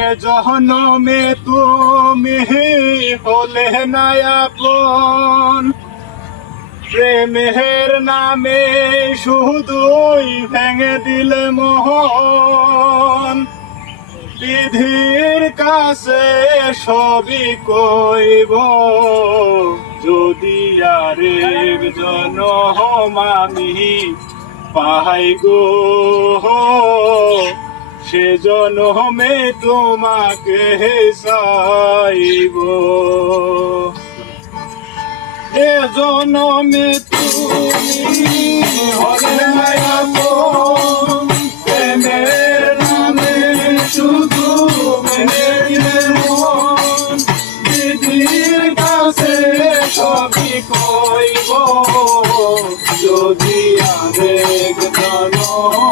এ জহনমে তুমি হলে নায়াপন। প্রেমের নামে শুধুই ভেঙে দিলে মোহন। বিধির কাছে সবই কইব, যদি আরেক জন আমি পাই গো। সে জনমে তোমাকে চাইব এ জনমে তুমি হলে মায়াপন প্রেমের নামে শুধু মন কাছে সবই কইব, যদি আবেগ জনম